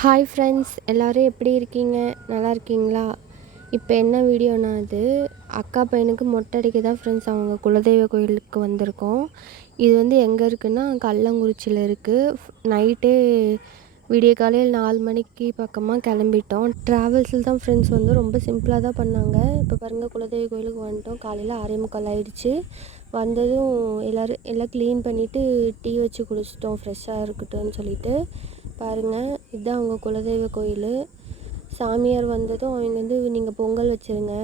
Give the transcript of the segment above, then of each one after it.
Hi friends, எல்லோரும் எப்படி இருக்கீங்க? நல்லா இருக்கீங்களா? இப்போ என்ன வீடியோனா, அது அக்கா பையனுக்கு மொட்டை அடிக்க தான் ஃப்ரெண்ட்ஸ் அவங்க குலதெய்வ கோயிலுக்கு வந்திருக்கோம். இது வந்து எங்கே இருக்குன்னா கள்ளங்குறிச்சியில் இருக்குது. நைட்டே விடிய காலையில் 4 மணிக்கு பக்கமாக கிளம்பிட்டோம். ட்ராவல்ஸில் தான் ஃப்ரெண்ட்ஸ் வந்து ரொம்ப சிம்பிளாக தான் பண்ணாங்க. இப்போ பாருங்கள், குலதெய்வ கோயிலுக்கு வந்துட்டோம். காலையில் 6:45 ஆகிடுச்சு. வந்ததும் எல்லாம் க்ளீன் பண்ணிவிட்டு டீ வச்சு குடிச்சிட்டோம், ஃப்ரெஷ்ஷாக இருக்கட்டும்னு சொல்லிட்டு. பாருங்கள், இதுதான் அவங்க குலதெய்வ கோயில். சாமியார் வந்ததும் அவங்க வந்து நீங்கள் பொங்கல் வச்சுருங்க,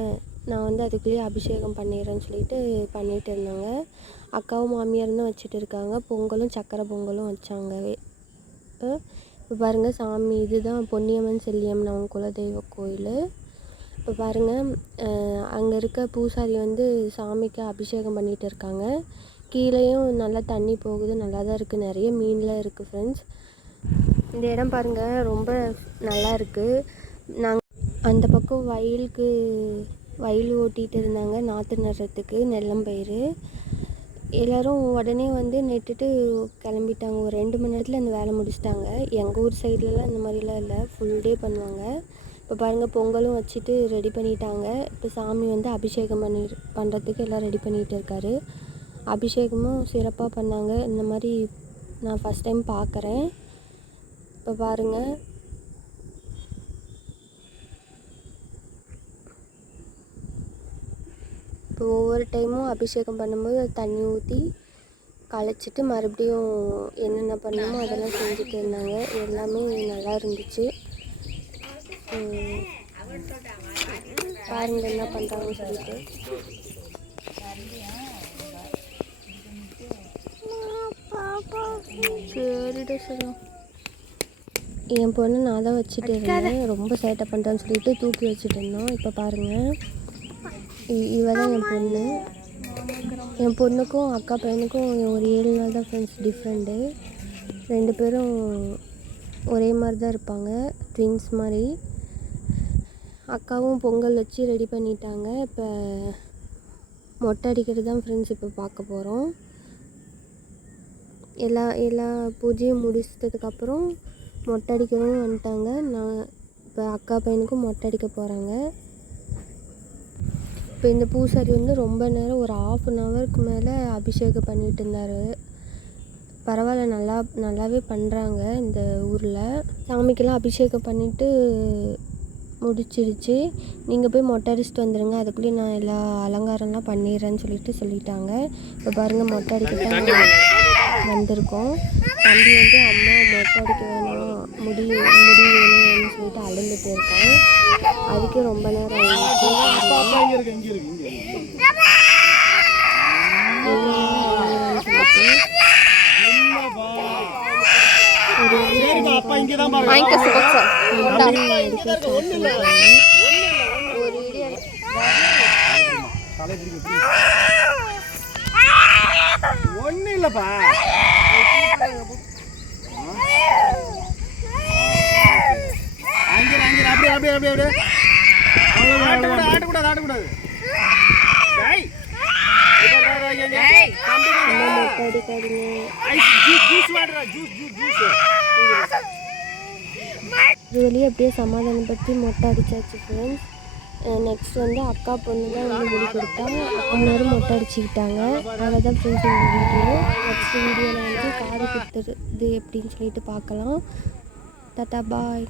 நான் வந்து அதுக்குள்ளேயே அபிஷேகம் பண்ணிடுறேன்னு சொல்லிட்டு பண்ணிகிட்டு இருந்தாங்க. அக்காவும் மாமியாரும் தான் வச்சுட்டு இருக்காங்க. பொங்கலும் சக்கரை பொங்கலும் வச்சாங்கவே. இப்போ பாருங்கள், சாமி இதுதான் பொன்னியம்மன் செல்லியம்மன் அவங்க குலதெய்வ கோயில். இப்போ பாருங்கள், அங்கே இருக்க பூசாரி வந்து சாமிக்கு அபிஷேகம் பண்ணிகிட்டு இருக்காங்க. கீழேயும் நல்லா தண்ணி போகுது, நல்லா தான் இருக்குது. நிறைய மீன்லாம் இருக்குது ஃப்ரெண்ட்ஸ். இந்த இடம் பாருங்கள், ரொம்ப நல்லா இருக்குது. நாங்கள் அந்த பக்கம் வயல் ஓட்டிகிட்டு இருந்தாங்க, நாற்று நடுறதுக்கு நெல்லம்பயிறு. எல்லோரும் உடனே வந்து நட்டுட்டு கிளம்பிட்டாங்க. ஒரு 2 மணி நேரத்தில் அந்த வேலை முடிச்சிட்டாங்க. எங்கள் ஊர் சைட்லலாம் இந்த மாதிரிலாம் இல்லை, ஃபுல் டே பண்ணுவாங்க. இப்போ பாருங்கள், பொங்கலும் வச்சுட்டு ரெடி பண்ணிட்டாங்க. இப்போ சாமி வந்து அபிஷேகம் பண்ணுறதுக்கு எல்லாம் ரெடி பண்ணிகிட்டு இருக்காரு. அபிஷேகமும் சிறப்பாக பண்ணாங்க. இந்த மாதிரி நான் ஃபஸ்ட் டைம் பார்க்குறேன். இப்போ பாருங்கள், இப்போ ஒவ்வொரு டைமும் அபிஷேகம் பண்ணும்போது தண்ணி ஊற்றி களைச்சிட்டு மறுபடியும் என்னென்ன பண்ணணுமோ அதெல்லாம் செஞ்சுட்டு இருந்தாங்க. எல்லாமே நல்லா இருந்துச்சு. பாருங்கள் என்ன பண்ணுறாங்கன்னு சொல்லிட்டு. சரிடா சரி. என் பொண்ணு நான் தான் வச்சுட்டு இருந்தேன். ரொம்ப சேட்டை பண்ணுறான்னு சொல்லிட்டு தூக்கி வச்சுட்டு இருந்தோம். இப்போ பாருங்கள், இவ தான் என் பொண்ணு. என் பொண்ணுக்கும் அக்கா பையனுக்கும் ஒரு 7 நாள் தான் ஃப்ரெண்ட்ஸ் டிஃப்ரெண்ட்டு. 2 பேரும் ஒரே மாதிரி தான் இருப்பாங்க, ட்வின்ஸ் மாதிரி. அக்காவும் பொங்கல் வச்சு ரெடி பண்ணிட்டாங்க. இப்போ மொட்டை அடிக்கிறது தான் ஃப்ரெண்ட்ஸ் இப்போ பார்க்க போகிறோம். எல்லா பூஜையும் முடிச்சதுக்கப்புறம் மொட்டை அடிக்கிறவங்க வந்துட்டாங்க. நான் இப்போ அக்கா பையனுக்கும் மொட்டை அடிக்க போகிறாங்க. இப்போ இந்த பூசாரி வந்து ரொம்ப நேரம், ஒரு 1/2 ஹவருக்கு மேலே அபிஷேகம் பண்ணிகிட்டு இருந்தார். பரவாயில்ல, நல்லாவே பண்ணுறாங்க இந்த ஊரில். சாமிக்கெல்லாம் அபிஷேகம் பண்ணிவிட்டு முடிச்சிடுச்சு. நீங்கள் போய் மொட்டை அடிச்சுட்டு வந்துடுங்க, அதுக்குள்ளேயே நான் எல்லா அலங்காரம்லாம் பண்ணிடுறேன்னு சொல்லிட்டாங்க. இப்போ பாருங்கள், மொட்டை அடிக்கத்தான் வந்திருக்கோம். தம்பி வந்து அம்மா மொட்டை அடிக்க வேணாம், முடி வேணும்னு சொல்லிட்டு அழுந்துட்டு இருக்கான். அதுக்கே ரொம்ப நேரம் ஆகிடுச்சு. ஒன்னும் இல்லப்பா, ஆட்டக்கூடாது. இது வழியே அப்படியே சமாதானப்படுத்தி மொட்டை அடித்தாச்சு ஃப்ரெண்ட்ஸ். நெக்ஸ்ட் வந்து அக்கா பொண்ணு தான் வந்து முடி கொடுத்தா. எல்லாரும் மொட்டை அடிச்சுக்கிட்டாங்க. அவ்வளோதான் ஃப்ரெண்ட்ஸ் இந்த வீடியோ. நெக்ஸ்ட் வீடியோவில் வந்து காது குத்துறது எப்படின்னு சொல்லிட்டு பார்க்கலாம். டாடா பாய்.